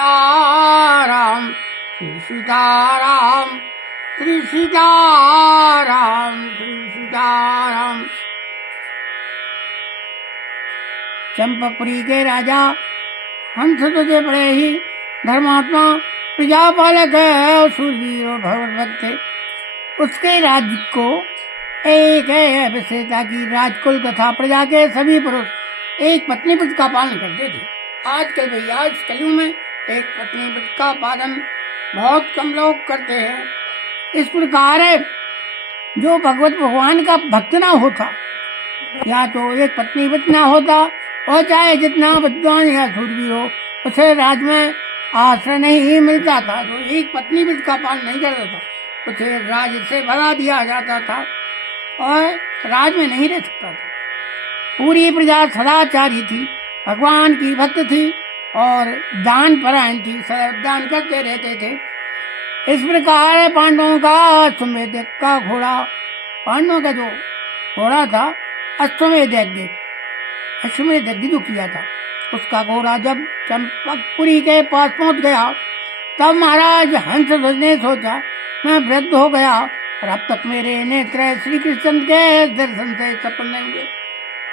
सीताराम श्री सीताराम श्री सीताराम श्री सीताराम। चंपापुरी के राजा हंस तुझे बड़े ही धर्मात्मा प्रजापालक सूरवीर और भगवत भक्त। उसके राज्य को एक विशेषता की राजकुल तथा प्रजा के सभी पुरुष एक पत्नी व्रत का पालन करते थे। आजकल भैया इस कलयुग में एक पत्नी व्रत का पालन बहुत कम लोग करते हैं। इस प्रकार जो भगवान का भक्त ना होता या तो एक पत्नी व्रत ना होता और चाहे जितना विद्वान या सूरवीर हो उसे राज में आश्रय नहीं मिलता था। जो एक पत्नी व्रत का पालन नहीं करता था उसे राज से भगा दिया जाता था और राज में नहीं रह सकता था। पूरी प्रजा सदाचारी थी, भगवान की भक्त थी और दान परायण थी, सदैव दान करते रहते थे। इस प्रकार पांडवों का अश्वमेध का घोड़ा, पांडवों का जो घोड़ा था अश्वमेध यज्ञ जो किया था उसका घोड़ा जब चंपकपुरी के पास पहुंच गया तब महाराज हंसध्वज ने सोचा मैं वृद्ध हो गया और अब तक मेरे नेत्र श्री कृष्ण के दर्शन से सफल नहीं हुए।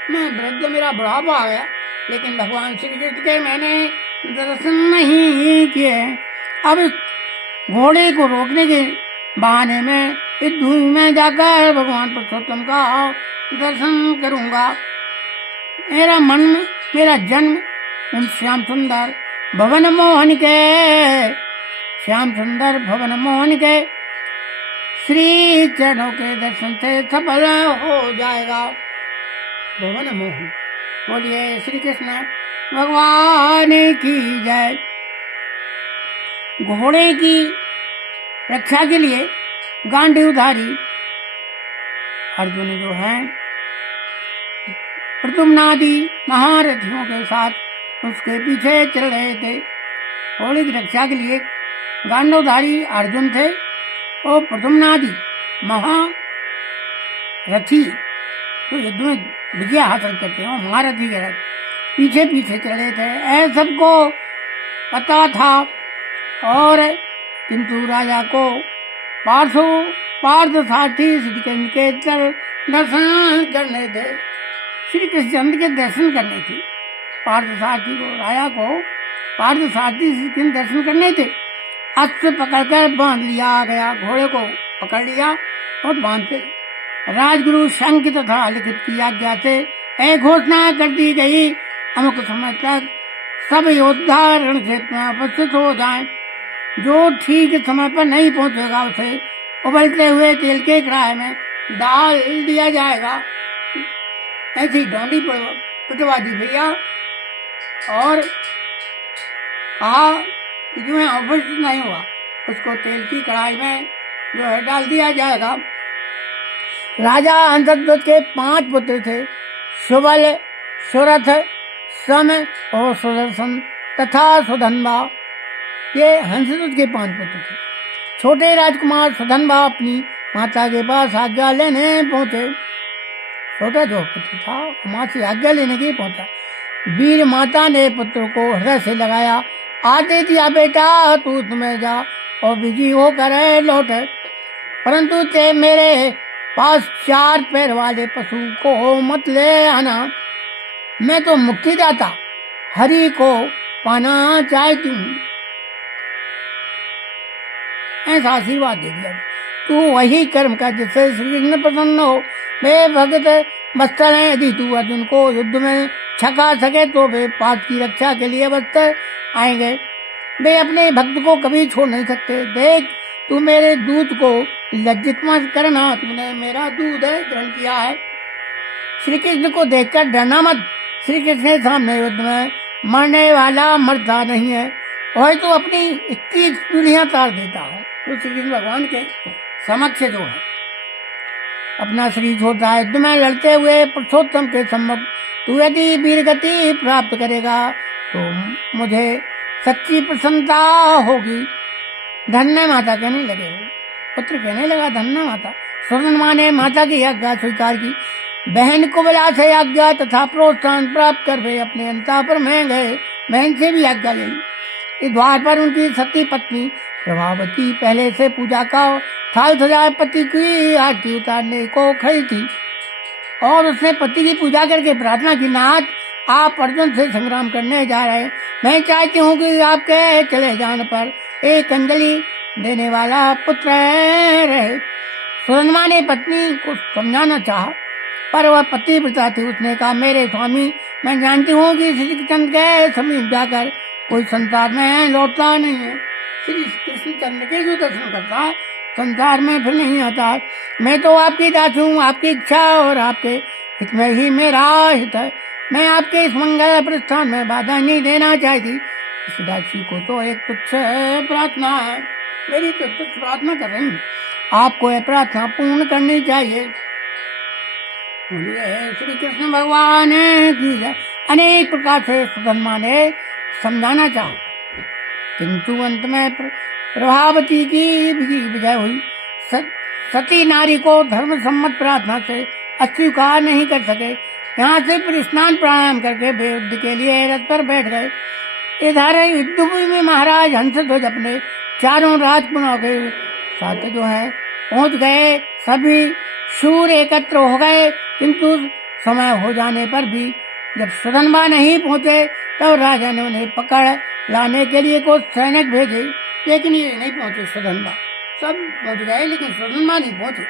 मैं वृद्ध, मेरा बुढ़ापा आ गया, लेकिन भगवान श्री कृष्ण के मैंने दर्शन नहीं किए। अब इस घोड़े को रोकने के बहाने में इस धूमि में जाकर भगवान पुरुषोत्तम का दर्शन करूंगा। मेरा मन में मेरा जन्म उन श्याम सुंदर भवन मोहन के श्री चरणों के दर्शन से सफल हो जाएगा। भवन मोहन, बोलिए श्री कृष्ण भगवान की जय। घोड़े की रक्षा के लिए गांडीवधारी अर्जुन जो है प्रद्युम्नादि महारथियों के साथ उसके पीछे चल रहे थे। घोड़े की रक्षा के लिए गांडीवधारी अर्जुन थे और प्रद्युम्नादि महारथी तो युद्ध में विजय हासिल करते हैं, महारथी के पीछे पीछे चल रहे थे। ऐसा सबको पता था और किंतु राजा को पार्थसारथी श्री कृष्ण के दर्शन करने थे, श्री कृष्ण के दर्शन करने थे। पार्थसारथी को, राजा को पार्थसारथी श्री कृष्ण दर्शन करने थे। अस्त्र पकड़कर बांध लिया गया, घोड़े को पकड़ लिया और बांध के राजगुरु शंख तथा लिखित की आज्ञा से एक घोषणा कर दी गई, अमुक समय तक सब योद्धा रण क्षेत्र में उपस्थित हो जाएं। जो ठीक समय पर नहीं पहुंचेगा उसे उबलते हुए तेल के कढ़ाई में डाल दिया जाएगा। ऐसी डोंडी पिटवा दी भैया और कहा कि जो है उपस्थित नहीं हुआ उसको तेल की कढ़ाई में जो है डाल दिया जाएगा। राजा हंसध्वज के 5 पुत्र थे, सुबल, सुरथ, सम और सुदर्शन तथा सुधन्वा। ये हंसध्वज के 5 पुत्र थे। छोटे राजकुमार सुधन्वा अपनी माता के पास आज्ञा लेने पहुंचे। छोटा जो पुत्र था माँ से आज्ञा लेने के पहुंचा। वीर माता ने पुत्र को हृदय से लगाया, आते दिया बेटा तू तुम्हें जा और बिजी होकर लौट, परंतु ते मेरे पास 4 पैर वाले पशु को मत ले आना। मैं तो मुक्तिदाता हरि को पाना चाहती हूँ। ऐसा आशीर्वाद दे दिया, तू वही कर्म कर जिससे श्री कृष्ण प्रसन्न हो। वे भगत वस्त्र हैं, यदि तू अर्जुन को युद्ध में छका सके तो वे पाठ की रक्षा के लिए वस्त्र आएंगे। वे अपने भक्त को कभी छोड़ नहीं सकते। देख तू मेरे दूध को लज्जित मत करना, तूने मेरा दूध ग्रहण किया है। श्री कृष्ण को देखकर डरना मत, श्री कृष्ण के सामने युद्ध में मरने वाला मरता नहीं है, वही तो अपनी 21 पीढ़ियां तार देता है। तो श्री कृष्ण भगवान के समक्ष जो है अपना शरीर छोड़ता है। युद्ध में लड़ते हुए पुरुषोत्तम के सम्मुख तू यदि वीर गति प्राप्त करेगा तो मुझे सच्ची प्रसन्नता होगी। धन्य माता कहने लगे, पुत्र कहने लगा धन्य माता। सुधन्वा ने माता की आज्ञा स्वीकार की। बहन कुबला से आज्ञा तथा प्रोत्साहन प्राप्त कर वे अपने अंतापुर में गए। बहन से भी आज्ञा ले ली। इस द्वार पर उनकी सती पत्नी प्रभावती पहले से पूजा का थाल सजाए पति की आरती उतारने को खड़ी थी और उसने पति की पूजा करके प्रार्थना की, नाथ आप अर्जुन से संग्राम करने जा रहे हैं, मैं चाहती हूँ कि आपके चले जाने पर एक अंजलि देने वाला पुत्र रहे। सुरनमा ने पत्नी को समझाना चाहा, पर वह पतिव्रता थी। उसने कहा, मेरे स्वामी, मैं जानती हूँ कि श्री कृष्ण के समीप जाकर कोई संसार में लौटता नहीं है। श्री कृष्ण चंद्र के जो दर्शन करता है संसार में फिर नहीं आता है। मैं तो आपकी दासी हूँ, आपकी इच्छा और आपके हित में ही मेरा हित है। मैं आपके इस मंगल प्रस्थान में बाधा नहीं देना चाहती। इस दासी को तो एक तुच्छ प्रार्थना है, मेरी तो तुच्छ प्रार्थना कर रही हूँ, आपको यह प्रार्थना पूर्ण करनी चाहिए। श्री कृष्ण भगवान की जय। अनेक प्रकार से सुदामा ने समझाना चाहा, किंतु अंत में प्रभावती की विजय हुई। सती नारी को धर्म सम्मत प्रार्थना से अस्वीकार नहीं कर सके। यहाँ से फिर स्नान प्राणायाम करके वे युद्ध के लिए रथ पर बैठ गए। इधर युद्धभूमि में महाराज हंसध्वज अपने चारों राजकुमारों के साथ जो है पहुंच गए। सभी शूर एकत्र हो गए, किंतु समय हो जाने पर भी जब सुधन्वा नहीं पहुंचे तब राजा ने उन्हें पकड़ लाने के लिए कुछ सैनिक भेजे, लेकिन ये नहीं पहुंचे। सुधन्वा सब पहुंच गए लेकिन सुधन्वा नहीं पहुंचे,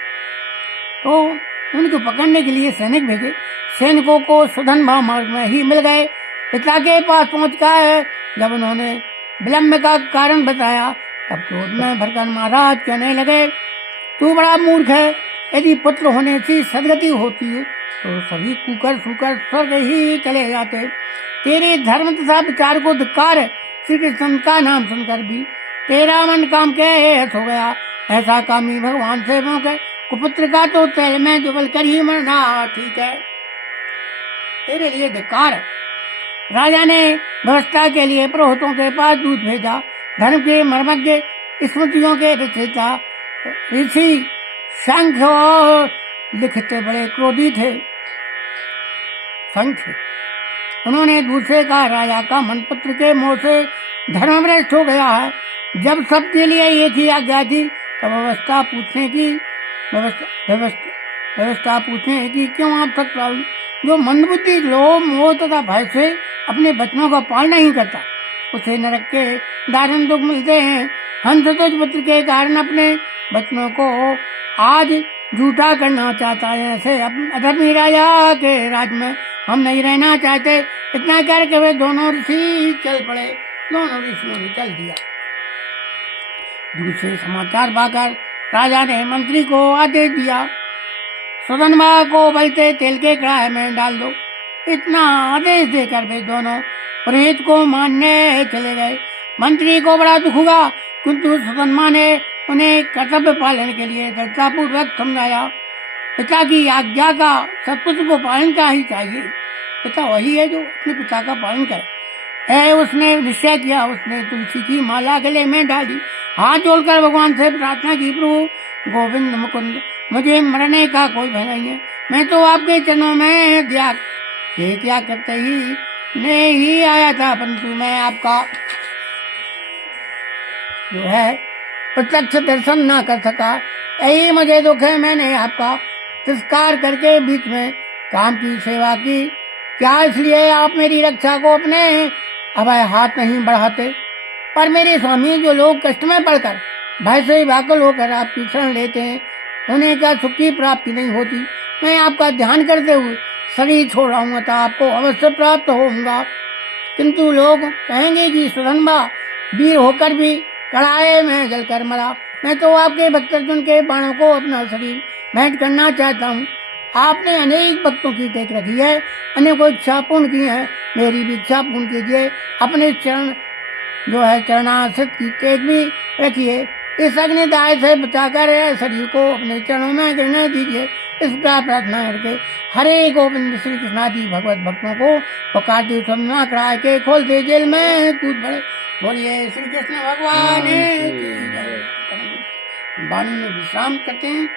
तो उनको पकड़ने के लिए सैनिक भेजे। सैनिकों को सुधन्वा मार्ग में ही मिल गए। पिता के पास पहुंच गए। जब उन्होंने विलम्ब का कारण बताया तब क्रोध में भरकर महाराज कहने लगे, तू बड़ा मूर्ख है। यदि पुत्र होने से सदगति होती है तो सभी कुकर सुकर स्वर्ग ही चले जाते। तेरे धर्म तथा विचार को धिक्कार है। श्री कृष्ण का नाम सुनकर भी तेरा मन काम के हेत हो गया। ऐसा कामी भगवान से मौके कुपुत्र का तो तेल में जुगल कर ही मरना ठीक है, तेरे लिए धिक्कार है। राजा ने व्यवस्था के लिए पुरोहितों के पास दूत भेजा। धर्म के मर्मज्ञ स्मृतियों के रचयिता ऋषि शंख और लिखते बड़े क्रोधी थे। शंख उन्होंने दूसरे का राजा का मन पुत्र के मोह से धर्मभ्रष्ट हो गया है। जब सबके लिए एक ही आज्ञा थी तब व्यवस्था पूछने की क्यों आप तक हुई। जो मंदबुद्धि लोभ मोह तथा भय से अपने बचनों का पालन नहीं करता उसे नरक के दारुण दुख मिलते हैं। हंसध्वज पुत्र के कारण अपने बचनों को आज झूठा करना चाहता है। ऐसे अधर्मी राजा के राज में हम नहीं रहना चाहते। इतना करके वे दोनों ऋषि चल पड़े। दोनों ऋषियों ने चल दिया। दूसरे समाचार पाकर राजा ने मंत्री को आदेश दिया, सुधन्वा को बलते तेल के कड़ाहे में डाल दो। इतना आदेश देकर वे दोनों पुरोहित को मानने चले गए। मंत्री को बड़ा दुख हुआ, किंतु सुधन्वा ने उन्हें कर्तव्य पालन के लिए दृढ़तापूर्वक समझाया। पिता की आज्ञा का सत्पुत्र को पालन का ही चाहिए। पिता वही है जो अपने पिता का पालन करे। उसने निश्चय किया। उसने तुलसी की माला गले में डाली, हाथ जोड़कर भगवान से प्रार्थना की, प्रभु गोविंद मुकुंद, मुझे मरने का कोई भय नहीं है। मैं तो आपके चरणों में त्याग करते ही आया था, परंतु मैं आपका जो है प्रत्यक्ष दर्शन न कर सका। यही मुझे दुख है। मैंने आपका तिरस्कार करके बीच में काम की सेवा की। क्या इसलिए आप मेरी रक्षा को अपने अभय हाथ नहीं बढ़ाते? पर मेरे स्वामी, जो लोग कष्ट में पड़कर भय से व्याकुल होकर आपकी शरण लेते हैं उन्हें क्या सुख की प्राप्ति नहीं होती? मैं आपका ध्यान करते हुए शरीर छोड़ रहा हूँ तो आपको अवश्य प्राप्त होऊंगा। किंतु लोग कहेंगे कि सुधन्वा वीर होकर भी कड़ाहे में जलकर मरा। मैं तो आपके भक्त अर्जुन के बाणों को अपना शरीर भेंट करना चाहता हूँ। आपने अनेक भक्तों की टेक रखी है, अनेकों इच्छा पूर्ण की है, मेरी भी इच्छा पूर्ण कीजिए। अपने चरण जो है चरणाश्रित की टेक भी रखिए। इस अग्निदाह से बचाकर शरीर को अपने चरणों में गिरने दीजिए। इस प्रकार प्रार्थना करके हरे गोविंद श्री कृष्णादि भगवत भक्तों को पुकारते समझना कड़ा के खोलते जेल में कूद पड़े। बोलिए श्री कृष्ण भगवान की जय। वाणी में विश्राम करते हैं।